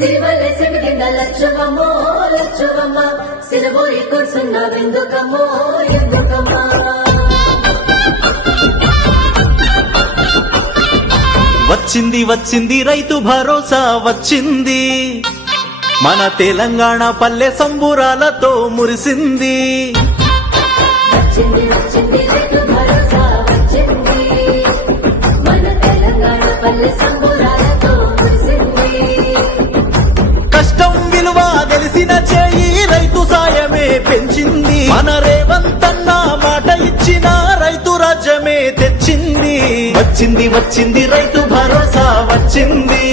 సిరివల్లె సిమిదిన సిరబోయి కూర్చున్నావెందుకమ్మో ఎందుకమ్మా వచ్చింది వచ్చింది రైతు భరోసా వచ్చింది. మన తెలంగాణ పల్లె సంబురాలతో మురిసింది. మన తెలంగాణ పల్లె సంబురాలతో వచ్చింది వచ్చింది రైతు భరోసా వచ్చింది.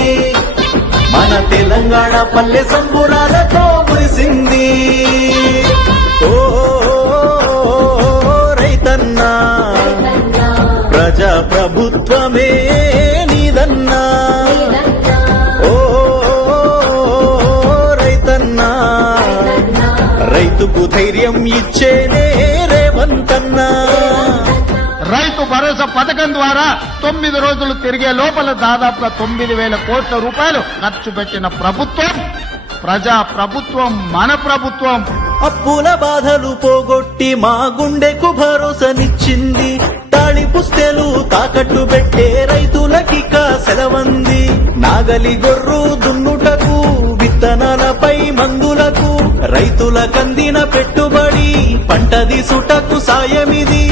మన తెలంగాణ పల్లె సంబురాలతో మురిసింది. ఓ రైతన్నా ప్రజా ప్రభుత్వమే నీదన్నా. ఓ రైతన్నా రైతన్నా, రైతుకు ధైర్యం ఇచ్చేనే రేవంతన్నా. రైతు భరోసా పథకం ద్వారా తొమ్మిది రోజులు తిరిగే లోపల దాదాపుగా తొమ్మిది వేల కోట్ల రూపాయలు ఖర్చు పెట్టిన ప్రభుత్వం ప్రజా ప్రభుత్వం మన ప్రభుత్వం. అప్పుల బాధలు పోగొట్టి మా గుండెకు భరోసానిచ్చింది. తాళి పుస్తెలు తాకట్టు పెట్టే రైతులకిక సెలవంది. నాగలి గొర్రు దున్నుటకు విత్తనాలపై మందులకు రైతుల కందిన పెట్టుబడి పంట దిసుటకు సాయమిది.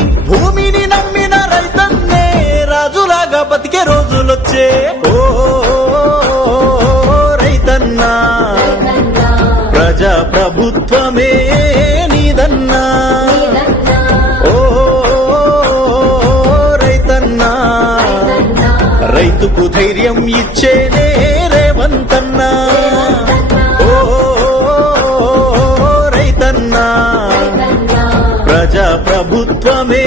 ప్రజా ప్రభుత్వమే నీదన్నా. ఓ రైతన్నా. రైతుకు ధైర్యం ఇచ్చేనే రేవంతన్నా. ఓ రైతన్నా. రైతన్నా, ప్రజా ప్రభుత్వమే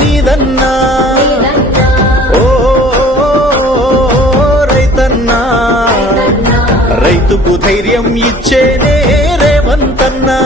నీదన్నా. బ్రతుకు ధైర్యం ఇచ్చేదే రేవంతన్నా.